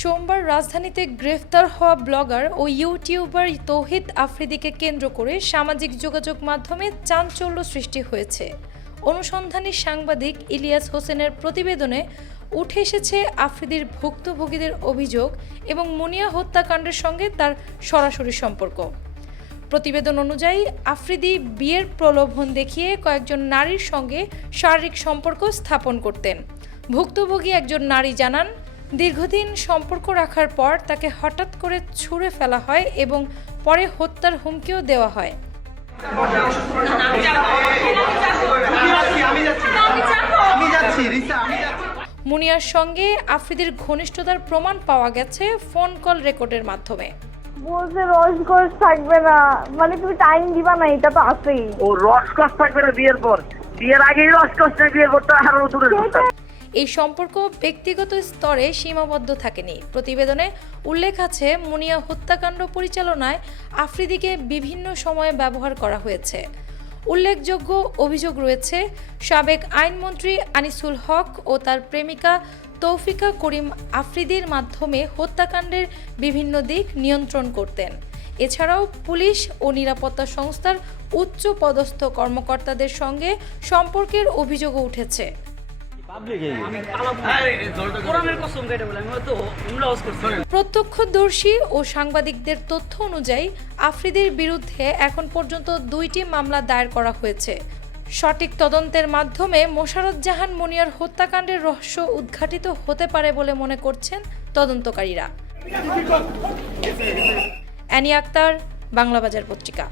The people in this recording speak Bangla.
সোমবার রাজধানীতে গ্রেফতার হওয়া ব্লগার ও ইউটিউবার তৌহিদ আফ্রিদিকে কেন্দ্র করে সামাজিক যোগাযোগ মাধ্যমে চাঞ্চল্য সৃষ্টি হয়েছে। অনুসন্ধানী সাংবাদিক ইলিয়াস হোসেনের প্রতিবেদনে উঠে এসেছে আফ্রিদির ভুক্তভোগীদের অভিযোগ এবং মুনিয়া হত্যাকাণ্ডের সঙ্গে তার সরাসরি সম্পর্ক। প্রতিবেদন অনুযায়ী আফ্রিদি বিয়ের প্রলোভন দেখিয়ে কয়েকজন নারীর সঙ্গে শারীরিক সম্পর্ক স্থাপন করতেন। ভুক্তভোগী একজন নারী জানান, দীর্ঘদিন সম্পর্ক রাখার পর তাকে হঠাৎ করে ছুঁড়ে ফেলা হয় এবং পরে হত্যার হুমকিও দেওয়া হয়। মুনিয়ার সঙ্গে আফ্রিদির ঘনিষ্ঠতার প্রমাণ পাওয়া গেছে ফোন কল রেকর্ডের মাধ্যমে। বলছে রসকস থাকবে না, মানে তুমি টাইম দিবা না, এটা তো আছেই। ও রসকস থাকবে না বিয়ের পর, বিয়ের আগেই রসকস না, বিয়ের পর তো আরো দূরের কথা। এই সম্পর্ক ব্যক্তিগত স্তরে সীমাবদ্ধ থাকেনি। প্রতিবেদনে উল্লেখ আছে, মুনিয়া হত্যাকাণ্ড পরিচালনায় আফ্রিদিকে বিভিন্ন সময়ে ব্যবহার করা হয়েছে। উল্লেখযোগ্য অভিযোগ রয়েছে, সাবেক আইনমন্ত্রী আনিসুল হক ও তার প্রেমিকা তৌফিকা করিম আফ্রিদির মাধ্যমে হত্যাকাণ্ডের বিভিন্ন দিক নিয়ন্ত্রণ করতেন। এছাড়াও পুলিশ ও নিরাপত্তা সংস্থার উচ্চ পদস্থ কর্মকর্তাদের সঙ্গে সম্পর্কের অভিযোগও উঠেছে। প্রত্যক্ষদর্শী ও সাংবাদিকদের তথ্য অনুযায়ী আফ্রিদির বিরুদ্ধে এখন পর্যন্ত 2টি মামলা দায়ের করা হয়েছে। সঠিক তদন্তের মাধ্যমে মোশাররত জাহান মুনিয়ার হত্যাকাণ্ডের রহস্য উদ্ঘাটিত হতে পারে বলে মনে করছেন তদন্তকারীরা। অ্যানি আক্তার, বাংলাবাজার পত্রিকা।